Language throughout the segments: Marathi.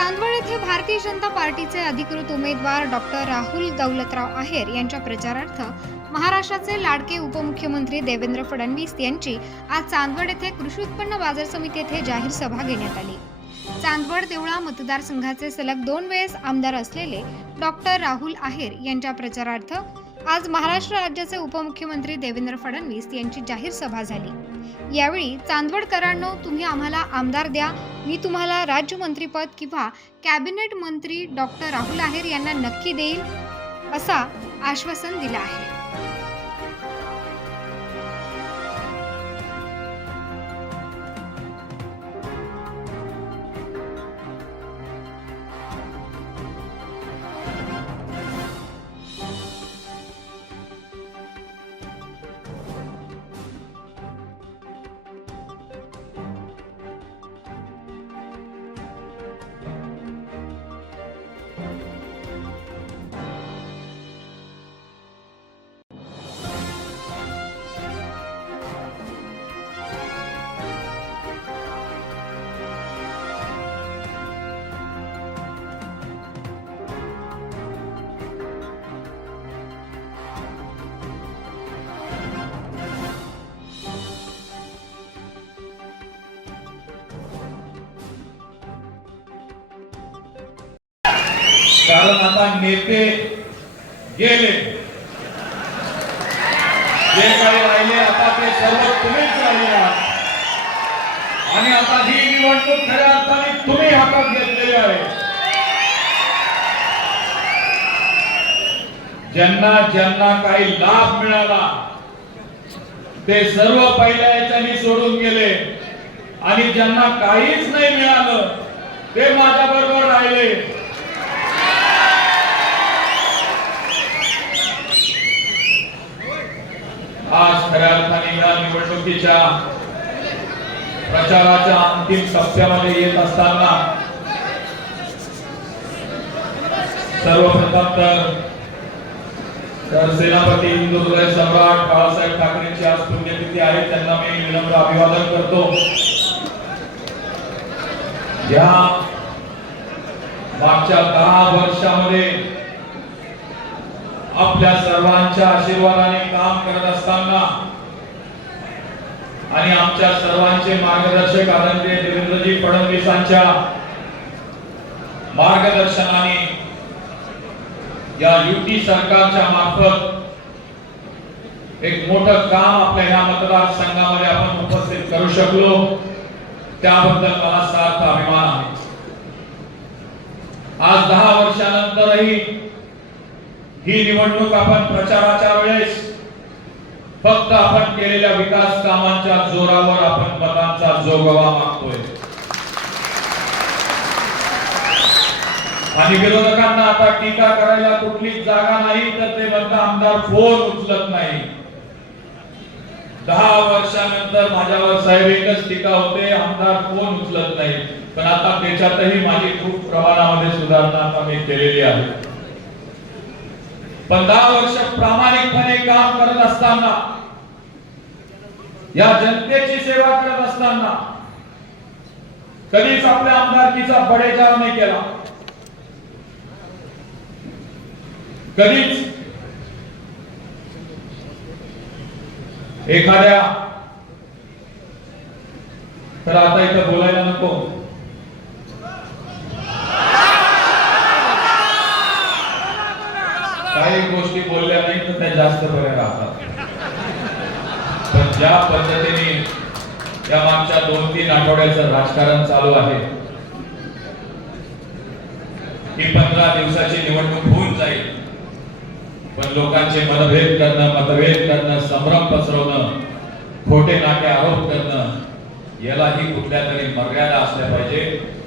चांदवड येथे भारतीय जनता पार्टीचे अधिकृत उमेदवार डॉक्टर राहुल दौलतराव आहेर यांच्या प्रचारार्थ महाराष्ट्राचे लाडके उपमुख्यमंत्री देवेंद्र फडणवीस यांची आज चांदवड येथे कृषी उत्पन्न बाजार समिती येथे जाहीर सभा घेण्यात आली। चांदवड देवळा मतदारसंघाचे सलग 2 वेळेस आमदार असलेले डॉक्टर राहुल आहेर यांच्या प्रचारार्थ आज महाराष्ट्र राज्याचे उपमुख्यमंत्री देवेंद्र फडणवीस यांची जाहीर सभा झाली। यावेळी चांदवडकरांनो, तुम्ही आम्हाला आमदार द्या, मी तुम्हाला राज्यमंत्रीपद किंवा कॅबिनेट मंत्री डॉक्टर राहुल आहेर यांना नक्की देईल असा आश्वासन दिलं आहे। कारण आता नेते गेले, जे काही राहिले आता ते सर्व तुम्हीच राहिले आहात आणि आता ही निवडणूक खऱ्या अर्थाने तुम्ही हातात घेतलेली आहे। ज्यांना ज्यांना काही लाभ मिळाला ते सर्व पहिल्या याच्याने सोडून गेले आणि ज्यांना काहीच नाही मिळालं ते माझ्या बरोबर राहिले। आज खऱ्या अर्थाने या निवडणुकीच्या प्रचाराच्या अंतिम टप्प्यामध्ये येत असताना सर्वप्रथम तर सेनापती हिंदुहृदय सम्राट बाळासाहेब ठाकरेंची आज पुण्यतिथी आहे, त्यांना मी विनम्र अभिवादन करतो। या मागच्या 10 वर्षामध्ये आपल्या सर्वांच्या आशीर्वादाने काम करत असताना आणि आमच्या सर्वांचे मार्गदर्शक आदरणीय देवेंद्रजी फडणवीसांच्या मार्गदर्शनाने या युती सरकारच्या मार्फत एक मोठं काम आपल्या या मतदारसंघामध्ये आपण उपस्थित करू शकलो, त्याबद्दल मला सार्थ अभिमान आहे। आज 10 वर्षानंतरही ही निवडणूक आपण प्रचाराच्या वेळेस फक्त आपण केलेल्या विकास कामांच्या जोरावर आपण मतांचा जोगवा मागतोय आणि विरोधकांना आता टीका करायला कुठलीच जागा नाही, तर ते म्हणतात आमदार फोन उचलत नाही। 10 वर्षानंतर माझ्यावर साहेब एकच टीका होते, आमदार फोन उचलत नाही, पण आता त्याच्यातही माझी खूप प्रमाणामध्ये सुधारणा आता मी केलेली आहे। पण 10 वर्ष प्रामाणिकपणे काम करत असताना, या जनतेची सेवा करत असताना कधीच आपल्या आमदारकीचा बडेजाव नाही केला, कधीच एखाद्या तर आता इथं बोलायला नको, काही गोष्टी बोलल्या नाही तर त्या जास्त बऱ्या राहतात। पण ज्या पद्धतीने या मागच्या 2-3 आठवड्याचं राजकारण चालू आहे, ही 15 दिवसाची निवडणूक होऊन जाईल, पण लोकांचे मतभेद करणं, संभ्रम पसरवणं, खोटे नाटे आरोप करणं, यालाही कुठल्या तरी मर्यादा असल्या पाहिजे,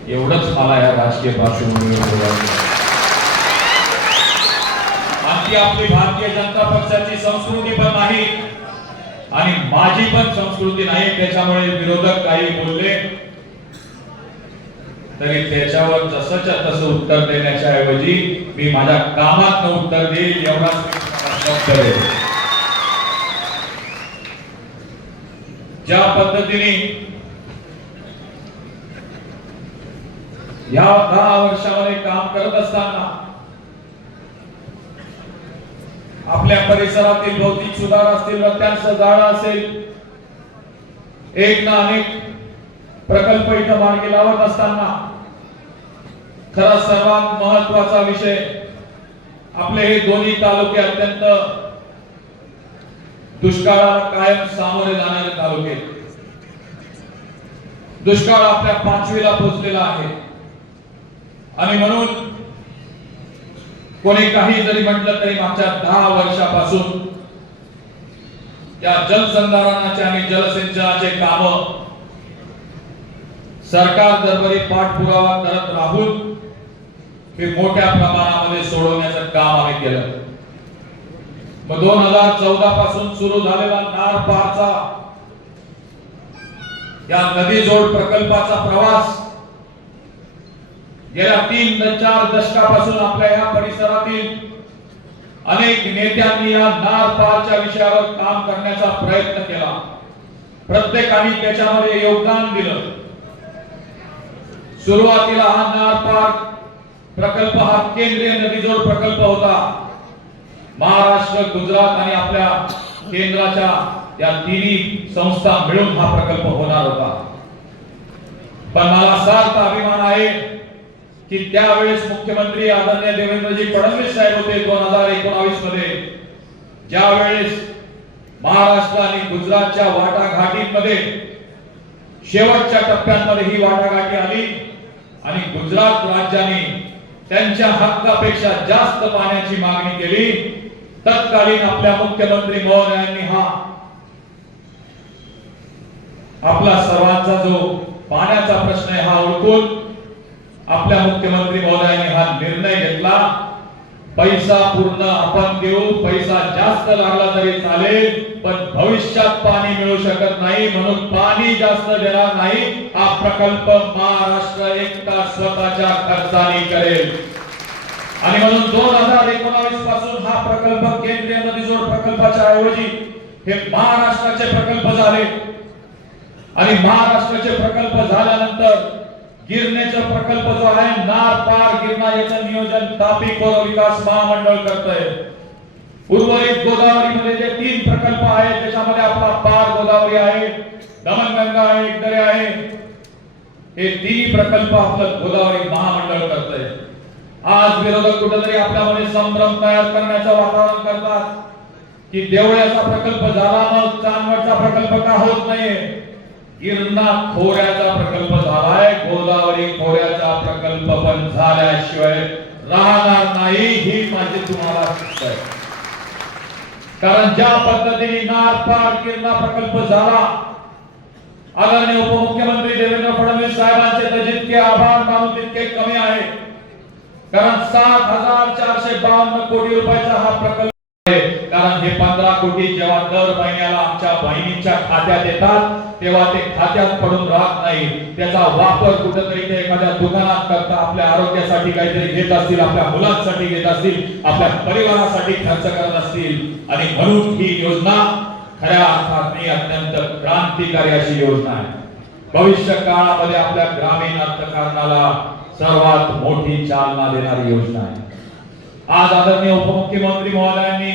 एवढंच मला या राजकीय पार्श्वभूमीवर बोलायचं। आपली भारतीय जनता पक्षाची संस्कृती पण नाही आणि माझी पण संस्कृती नाही, त्याच्यामुळे विरोधक काही बोलले तरी त्याच्यावर जसंच्या तसं उत्तर देण्याच्या ऐवजी मी माझ्या कामात उत्तर देईल एवढाच करेल। ज्या पद्धतीने या 10 वर्षामध्ये काम करत असताना आपल्या परिसरातील भौतिक सुधार असतील, रस्त्यांचं जाळं असेल, एक ना अनेक प्रकल्प इथं मार्गी लावत असताना खरा सर्वात महत्वाचा विषय, आपले हे दोन्ही तालुके अत्यंत दुष्काळाला कायम सामोरे जाणारे तालुके, दुष्काळ आपल्या 5वीला पोहोचलेला आहे. आणि म्हणून कोणी काही जरी म्हटलं तरी मागच्या 10 वर्षापासून या जलसंधारणाचे आणि जलसिंचनाचे काम सरकार दरबारी पाठपुरावा करत राहून हे मोठ्या प्रमाणामध्ये सोडवण्याचं काम आम्ही केलं. मग 2014 पासून सुरू झालेला नार पारचा या नदी जोड प्रकल्पाचा प्रवास गेल्या 3-4 दशकापासून आपल्या या परिसरातील अनेक नेत्यांनी या नार पारच्या विषयावर काम करण्याचा प्रयत्न केला. प्रत्येकाने त्याच्यामध्ये योगदान दिलं. सुरुवातीला हा नार पार प्रकल्प हा केंद्रीय नदीजोड प्रकल्प होता. महाराष्ट्र, गुजरात आणि आपल्या केंद्राच्या या तिन्ही संस्था मिळून हा प्रकल्प होणार होता. पण मला सार्थ अभिमान आहे की त्यावेळेस मुख्यमंत्री आदरणीय देवेंद्रजी फडणवीस साहेब होते. 2019 मध्ये ज्या वेळेस महाराष्ट्र आणि गुजरातच्या वाटाघाटींमध्ये शेवटच्या टप्प्यांमध्ये ही वाटाघाटी आली आणि गुजरात राज्याने त्यांच्या हक्कापेक्षा जास्त पाण्याची मागणी केली. तत्कालीन आपल्या मुख्यमंत्री महोदयांनी हा आपला सर्वांचा जो पाण्याचा प्रश्न आहे हा ओळखून आपल्या मुख्यमंत्री महोदयांनी हा निर्णय घेतला. पैसा पूर्ण आपण देऊ, पैसा जास्त लागला तरी चालेल, पण भविष्यात पाणी मिळू शकत नाही, म्हणून पाणी जास्त देणार नाही. हा प्रकल्प महाराष्ट्र एकटा स्वतःच्या खर्चाने करेल. आणि म्हणून 2019 पासून हा प्रकल्प केंद्रीय नदीजोड प्रकल्पाच्या ऐवजी हे महाराष्ट्राचे प्रकल्प झाले. आणि महाराष्ट्राचे प्रकल्प झाल्यानंतर गिरणेचा प्रकल्प जो आहे नार पार गिरणा याचं नियोजन तापी कोर विकास महामंडळ करतंय. उर्वरित गोदावरीमध्ये जे 3 प्रकल्प आहेत त्याच्यामध्ये आपला पार गोदावरी आहे, दमनगंगा आहे, एकदरे आहे. हे 3 प्रकल्प आपलं गोदावरी महामंडळ करतंय. आज विरोधक कुठेतरी आपल्यामध्ये संभ्रम तयार करण्याचं वातावरण करतात की देवळ्याचा प्रकल्प झाला मग चांदवडचा प्रकल्प का होत नाहीये. गिरणा खोऱ्याचा प्रकल्प झालाय, गोदावरी खोऱ्याचा प्रकल्प पण झाल्याशिवाय राहणार नाही ही माझी तुम्हाला शिस्त आहे. कारण ज्या पद्धतीने नार पार गिरणा प्रकल्प झाला, आदरणीय उपमुख्यमंत्री देवेंद्र फडणवीस साहेबांचे तर जितके आभार मानू तितके कमी आहे. कारण 7,452 कोटी रुपयाचा हा प्रकल्प आहे. कारण हे 15 कोटी जेव्हा दर महिन्याला आमच्या बहिणींच्या खात्यात येतात तेव्हा ते खात्यात पडून राहत नाही. त्याचा वापर कुठेतरी ते एखाद्या दुकानात करता, आपल्या आरोग्यासाठी काहीतरी घेत असतील, आपल्या मुलांसाठी घेत असतील, आपल्या परिवारासाठी खर्च करत असतील. आणि म्हणून ही योजना खऱ्या अर्थाने अत्यंत क्रांतिकारी अशी योजना आहे. भविष्य काळामध्ये आपल्या ग्रामीण अर्थकारणाला सर्वात मोठी चालना देणारी योजना आहे. आज आदरणीय उपमुख्यमंत्री महोदयांनी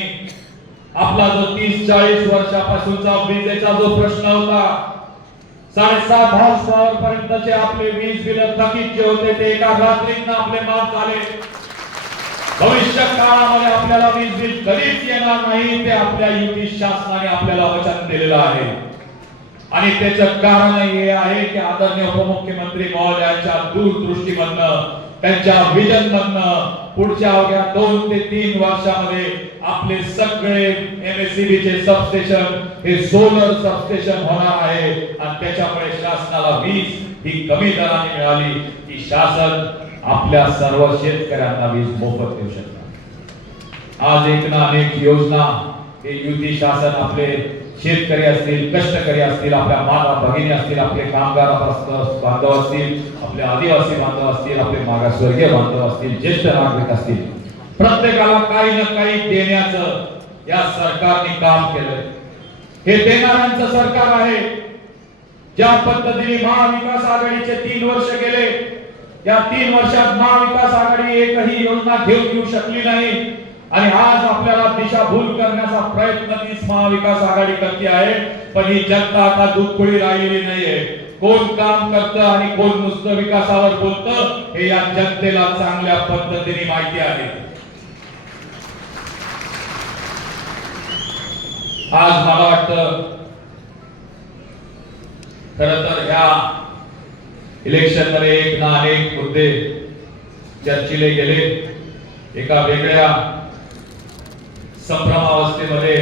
आपला जो 30-40 वर्षापासूनचा विजेचा जो प्रश्न होता, 7.5 हॉर्स पॉवर पर्यंतचे आपले वीज बिल थकीत जे होते ते एका रात्रीत आपले माफ झाले. भविष्य काळामध्ये आपल्याला वीज बिल कधीच येणार नाही ते आपल्या युती शासनाने आपल्याला वचन दिलेलं आहे. आणि त्याचं कारण हे आहे की आदरणीय उपमुख्यमंत्री महोदयांच्या दूरदृष्टीमधनं, त्यांच्या विजन मधनं पुढच्या अवघ्या 2 ते 3 वर्षामध्ये आपले सगळे एमएससीबी चे सबस्टेशन हे सोलर सबस्टेशन होणार आहे. आणि त्याच्यामुळे शासनाला वीज ही कमी दराने मिळाली की शासन आपल्या सर्व शेतकऱ्यांना वीज मोफत देऊ शकतात. आज एक ना अनेक योजना हे युती शासन आपले शेतकरी असतील, कष्टकरी असतील, आपल्या माता भगिनी असतील, आपले कामगार बांधव असतील, आपले आदिवासी बांधव असतील, आपले मागासवर्गीय बांधव असतील, ज्येष्ठ नागरिक असतील, प्रत्येकाला काही ना काही देण्याचं या सरकारने काम केलंय. हे देणाऱ्यांचं सरकार आहे. ज्या पद्धतीने महाविकास आघाडीचे 3 वर्ष गेले या 3 वर्षात महाविकास आघाडी एकही योजना घेऊन येऊ शकली नाही आणि आज आपल्याला दिशाभूल करण्याचा प्रयत्न तीच महाविकास आघाडी करते आहे. पण ही जनता आता दूधपोळी राहिलेली नाहीये. कोण काम करतं आणि कोण नुसतं विकासावर बोलतं हे या जनतेला चांगल्या पद्धतीने माहिती आहे. आज मला वाटतं खरं तर ह्या इलेक्शन मध्ये एक ना अनेक मुद्दे चर्चिले गेले. एका वेगळ्या संभ्रमावस्थेमध्ये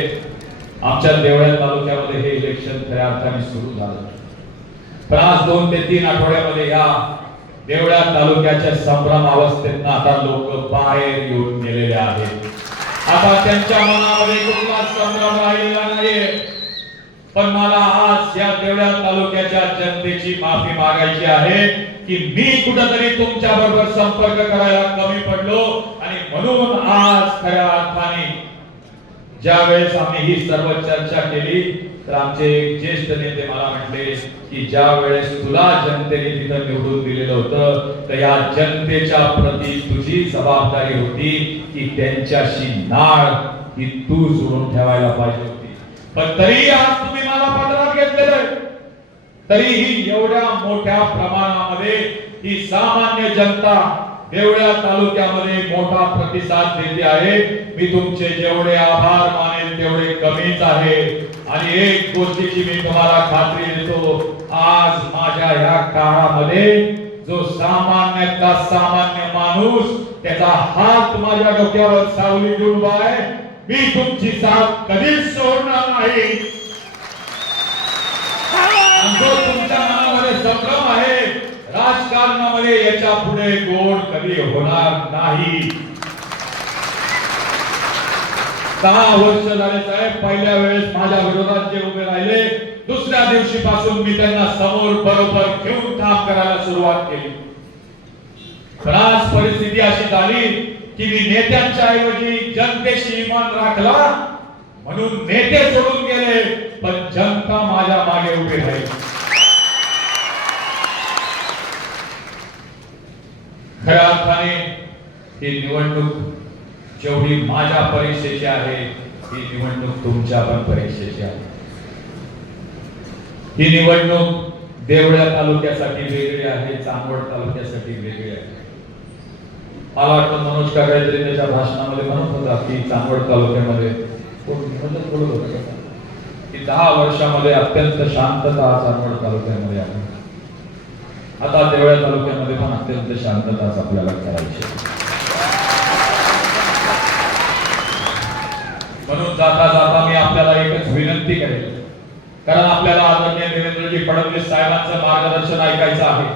आमच्या देवळा तालुक्यामध्ये हे इलेक्शन खऱ्या अर्थाने सुरू झालं. पण आज 2 ते 3 आठवड्यामध्ये या देवळा तालुक्याच्या संभ्रम अवस्थेतनं आता लोक बाहेर येऊन गेलेले आहेत. आता त्यांच्या मनामध्ये कुठला संभ्रम राहिलेला नाहीये. पण मला आज या देवळा तालुक्याच्या जनतेची माफी मागायची आहे की मी कुठेतरी तुमच्या बरोबर संपर्क करायला कमी पडलो आणि म्हणून आज खऱ्या अर्थाने ज्यावेळेस आम्ही ही सर्व चर्चा केली तर आमचे ज्येष्ठ नेते मला म्हटले की ज्या वेळेस तुला जनतेने तिथं निवडून दिलेलं होतं तर या जनतेच्या प्रती तुझी जबाबदारी होती की त्यांच्याशी नाळ ही तू जोडून ठेवायला पाहिजे होती. पण तरी आज तुम्ही मला पदरात घेतलेलं तरीही एवढ्या मोठ्या प्रमाणामध्ये ही सामान्य जनता देवळा तालुक्यामध्ये मोठा प्रतिसाद देते आहे. मी तुमचे जेवढे आभार मानेल तेवढे कमीच आहे. आणि एक गोष्टीची मी तुम्हाला खात्री देतो, आज माझ्या ह्या काळामध्ये जो सामान्यातला सामान्य माणूस त्याचा हात माझ्या डोक्यावर सावली घेऊन उभा आहे. मी तुमची साथ कधीच सोडणार नाही. जो तुमच्या मनामध्ये संभ्रम आहे राजकारणामध्ये याच्या पुढे गोड कधी होणार नाही. 10 वर्ष झाले साहेब, पहिल्या वेळेस माझ्या विरोधात जे उभे राहिले दुसऱ्या दिवशी पासून मी त्यांना समोर बरोबर घेऊन काम करायला सुरुवात केली. पण आज परिस्थिती अशी झाली की मी नेत्यांच्या ऐवजी जनतेशी इमान राखला म्हणून नेते सोडून गेले पण जनता माझ्या मागे उभी राहिली. खऱ्या अर्थाने ही निवडणूक जेवढी माझ्या परीक्षेची आहे ही निवडणूक तुमच्या पण परीक्षेची आहे. ही निवडणूक देवळा तालुक्यासाठी वेगळी आहे, चांदवड तालुक्यासाठी वेगळी आहे. मला वाटतं मनोज काकांनी त्याच्या भाषणामध्ये म्हणत होता की चांदवड तालुक्यामध्ये बोलत होता की 10 वर्षामध्ये अत्यंत शांतता चांदवड तालुक्यामध्ये आहे. आता देवळा तालुक्यामध्ये पण अत्यंत शांतता आपल्याला करायची. म्हणून जाता जाता मी आपल्याला एकच विनंती करेन, कारण आपल्याला आदरणीय देवेंद्रजी फडणवीस साहेबांचं मार्गदर्शन ऐकायचं आहे.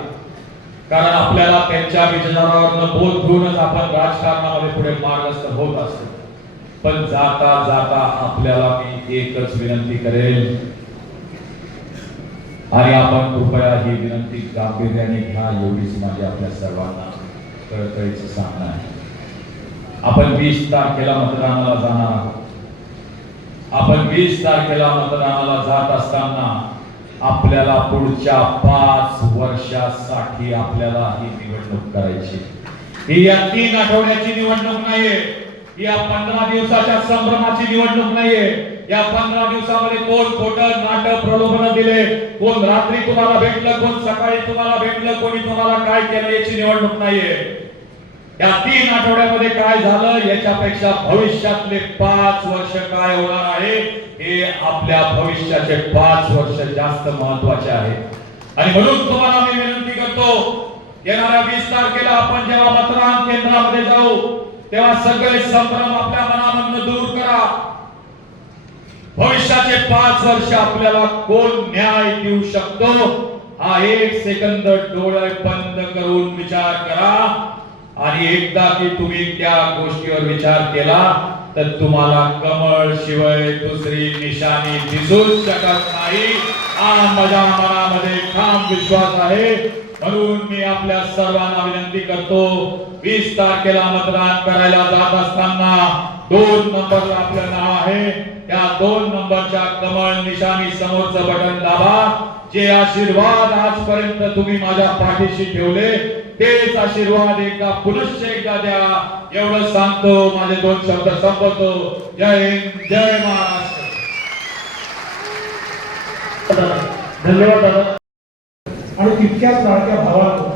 कारण आपल्याला त्यांच्या विचारावरनं बोध घेऊनच आपण राजकारणामध्ये पुढे मार्गस्थ होत असतो. पण जाता जाता आपल्याला मी एकच विनंती करेल आणि आपण कृपया ही विनंती गांभीर्याने घ्या एवढीच माझी आपल्या सर्वांना कळकळीचं सांगणं आहे. आपण 20 तारखेला मतदानाला जाणार आहोत. आपण 20 तारखेला मतदानाला जात असताना आपल्याला पुढच्या 5 वर्षासाठी आपल्याला ही निवडणूक करायची. ही या 3 आठवड्याची निवडणूक नाहीये. या 15 दिवसाच्या संभ्रमाची निवडणूक नाहीये. या 15 दिवसामध्ये कोण खोटं नाटक प्रलोभन दिले, कोण रात्री तुम्हाला भेटलं, कोण सकाळी तुम्हाला भेटलं, कोणी तुम्हाला काय केलं याची निवडणूक नाहीये. या 3 आठवड्यामध्ये काय झालं याच्यापेक्षा भविष्यातले 5 वर्ष काय होणार आहे हे आपल्या भविष्याचे 5 वर्ष जास्त महत्त्वाचे आहेत. आणि म्हणून तुम्हाला मी विनंती करतो, येणाऱ्या 20 तारखेला आपण जेव्हा मतदान केंद्रामध्ये जाऊ तेव्हा सगळे संभ्रम आपल्या मनामधून दूर करा. भविष्याचे 5 वर्ष आपल्याला कोण न्याय देऊ शकतो हा 1 सेकंद डोळे बंद करून विचार करा. आणि एकदा की तुम्ही त्या गोष्टीवर विचार केला तर तुम्हाला कमळ शिवाय दुसरी निशाणी दिसूच शकत नाही हा माझ्या मनामध्ये ठाम विश्वास आहे. म्हणून मी आपल्या सर्वांना विनंती करतो, 20 तारखेला मतदान करायला जात असताना 2 नंबरला आपलं नाव आहे, त्या 2 नंबरच्या कमळ निशाणी समोरचं बटन दाबा. जे आशीर्वाद आजपर्यंत तुम्ही माझ्या पाठीशी ठेवले तेच आशीर्वाद एकदा पुनश्च एकदा द्या एवढं सांगतो. माझे 2 शब्द संपवतो. जय हिंद, जय महाराष्ट्र. धन्यवाद दादा. आणि तितक्याच लाडक्या भावांनो,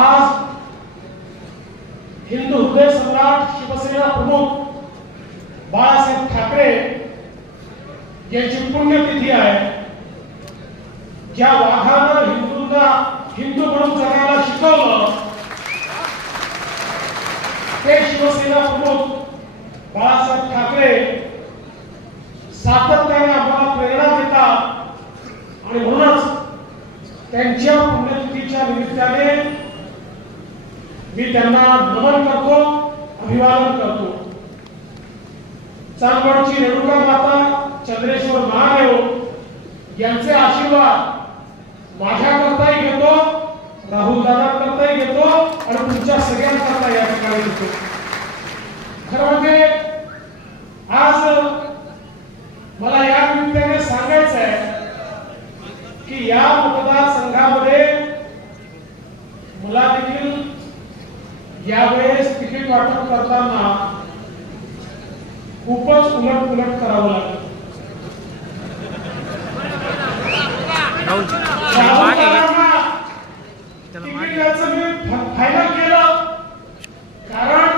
आज हिंदू हृदय सम्राट शिवसेना प्रमुख बाळासाहेब ठाकरे यांची पुण्यतिथी आहे. ज्या वाघानं हिंदूंना हिंदू म्हणून जगायला शिकवलं ते शिवसेना प्रमुख बाळासाहेब ठाकरे सातत्याने आम्हाला प्रेरणा देतात आणि म्हणूनच त्यांच्या पुण्यतिथीच्या निमित्ताने मी त्यांना नमन करतो, अभिवादन करतो. चांदवडची रेणुका माता, चंद्रेश्वर महादेव यांचे आशीर्वाद माझ्याकरताही घेतो, राहुल दादांकरताही घेतो आणि तुमच्या सगळ्यांकरता या ठिकाणी घेतो. खरं म्हणजे आज मला या निमित्ताने सांगायचं आहे की या मतदारसंघामध्ये मला देखील यावेळेस तिकीट वाटप करताना खूपच उलट करावं लागलं. तिकीट घ्यायचं मी फायनल केलं कारण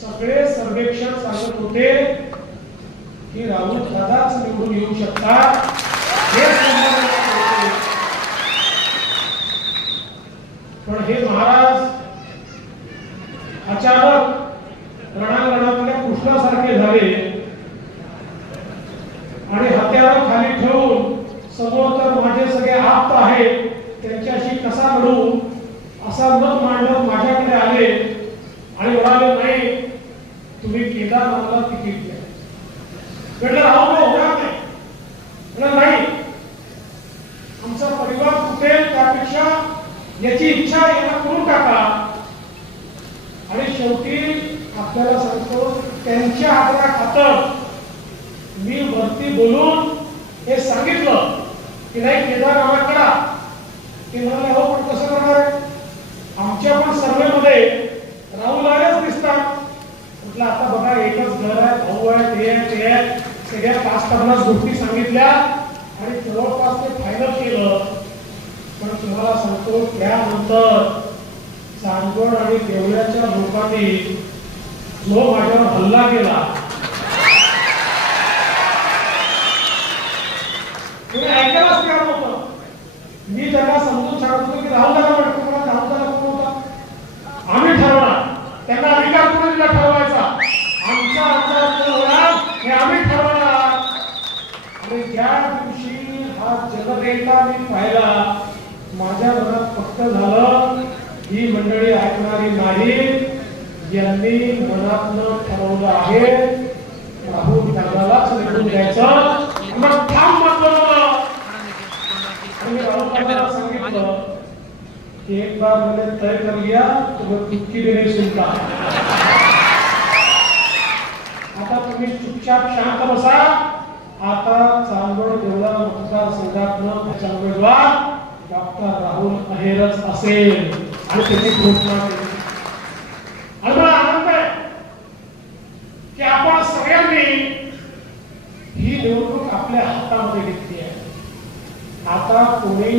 सगळे सर्वेक्षण सांगत होते की राहुल दादाच निवडून येऊ शकतात. पण हे महाराज अचानक रणांगणातल्या कृष्णासारखे झाले आणि हत्यार खाली ठेवून समोर तर माझे सगळे आप्त आहेत त्यांच्याशी कसा लढू असा मत मांडत माझ्याकडे आले आणि म्हणाले नाही तुम्ही केदारनाथला तिकीट द्या. म्हटलं राहू होणार नाही, आमचा परिवार फुटेल त्यापेक्षा याची इच्छा याला करून टाका. आणि शेवटी आपल्याला सांगतो त्यांच्या आग्रहा खातर मी वरती बोलून हे सांगितलं की नाही केदारनाथ करा. ते म्हणाले हो पण कसं करणार आहे, आमच्या पण सर्वेमध्ये राहुल आलेच दिसतात. म्हटलं आता बघा एकच घर आहे, भाऊ आहे, ते आहे, सगळ्या 5-50 गोष्टी सांगितल्या आणि जवळपास ते फायनल केलं. पण तुम्हाला सांगतो त्यानंतर चांदवड आणि देवळ्याच्या लोकांनी जो माझ्यावर हल्ला केला तुम्ही ऐकायलाच तयार नव्हतं. मी त्यांना समजून सांगतो की राहुल दादा वाटतो मला राहुल दादा कोण होता, आम्ही ठरवणार, त्यांना अधिकार कोणी दिला ठरवायचा, आमचा हे आम्ही ठरवणार. आणि ज्या दिवशी हा जगदेता मी पाहिला माझ्या मनात फक्त झालं ही मंडळी ऐकणारी नाही, यांनी मनातनं ठरवलं आहे राहुल दादालाच निवडून द्यायचं. मग ठाम मत बनवलं आणि राहुल दादाला सांगितलं की एक बार मैंने तय कर लिया तो मैं तुक्की भी नहीं सुनता. आता तुम्ही चुपचाप शांत बसा. आता चांदवड देवळा मतदारसंघातनं त्याचा उमेदवार डॉक्टर राहुल अहेरच असेल आणि त्याची घोषणा केली. आणि मला आनंद आहे की आपण सगळ्यांनी ही निवडणूक आपल्या हातामध्ये घेतली आहे. आता कोणी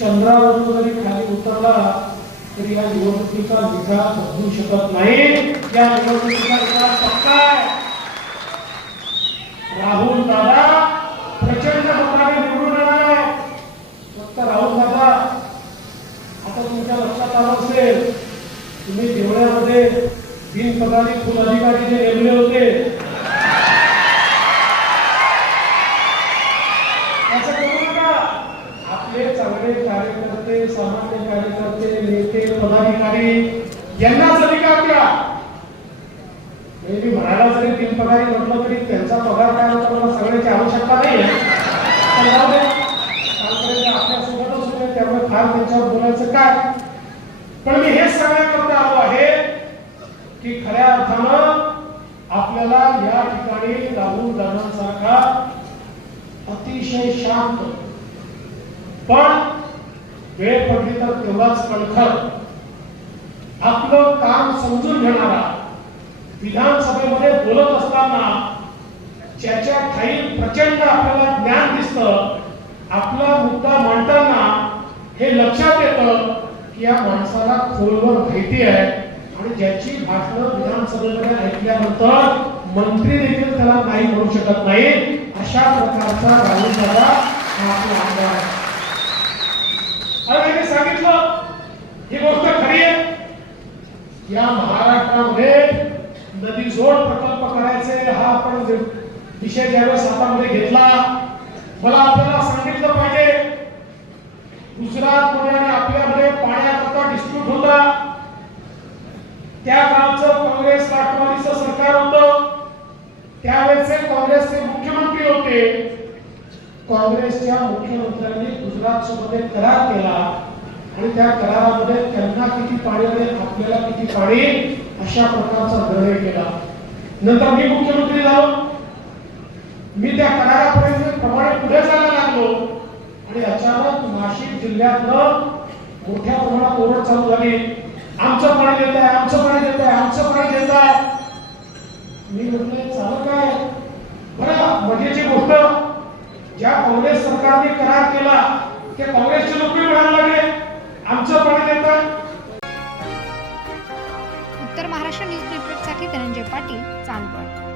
चंद्रावरून जरी खाली उतरला तरी या निवडणुकीचा निकाल बदलू शकत नाही. या निवडणुकीचा निकाल पक्का आहे. राहुल दादा प्रचंड मताने निवडून येणार आहे. फक्त राहुल दादा आता तुमच्या लक्षात आलं असेल तुम्ही देवळ्यामध्ये बिनपगारी फुल अधिकारी जे नेमले होते असं करू नका. आपले चांगले कार्यकर्ते, सामान्य कार्यकर्ते, नेते, पदाधिकारी यांनाच अधिकार द्या. मी म्हणायला जरी बिनपगारी म्हटलं तरी त्यांचा पगार काय होता मला सगळ्याची आवश्यकता नाही आहे. आपल्यासोबतच होते त्यामुळे फार त्यांच्यावर बोलायचं काय. पण मी हेच सांगण्याकरता आलो आहे की खऱ्या अर्थानं आपल्याला आपल्याला या ठिकाणी राहुल दादांसारखा अतिशय शांत पण वेळ पडली तर तेवढाच कणखर आपलं काम समजून घेणारा, विधानसभेमध्ये बोलत असताना ज्याच्या ठाई प्रचंड आपल्याला ज्ञान दिसतं, आपला मुद्दा मांडताना हे लक्षात येतं की या माणसाला खोलवर माहिती आहे आणि ज्याची भाषणं विधानसभेमध्ये ऐकल्यानंतर मंत्री देखील त्याला नाही म्हणू शकत नाही, अशा प्रकारचा राहुल दादा हा आपला आमदार आहे. आणि मी सांगितलं ही गोष्ट खरी आहे. या महाराष्ट्रामध्ये नदी जोड प्रकल्प करायचे हा आपण विषय ज्यावेळेस हातामध्ये घेतला, मला आपल्याला सांगितलं पाहिजे गुजरात मध्ये आपल्यामध्ये पाण्याकरता डिस्प्यूट होता. त्या काळचं काँग्रेस राष्ट्रवादीचं सरकार होतं, त्यावेळेचे काँग्रेसचे मुख्यमंत्री होते. काँग्रेसच्या मुख्यमंत्र्यांनी गुजरात सोबत एक करार केला आणि त्या करारामध्ये त्यांना किती पाणी आणि आपल्याला किती पाणी अशा प्रकारचा निर्णय केला. नंतर मी मुख्यमंत्री झालो, मी त्या कराराप्रमाणे पुढे जायला लागलो आणि अचानक नाशिक जिल्ह्यातलं मोठ्या प्रमाणात ओरड चालू झाली, आमचं पाणी देत आहे, आमचं पाणी देत आहे, आमचं पाणी देत आहे. मी म्हटलं चालू काय बरं मजेची गोष्ट, ज्या काँग्रेस सरकारने करार केला त्या काँग्रेसचे लोक म्हणायला लागले आमचं पाणी देत आहे. उत्तर महाराष्ट्र न्यूज नेटवर्कसाठी धनंजय पाटील, चांदवड.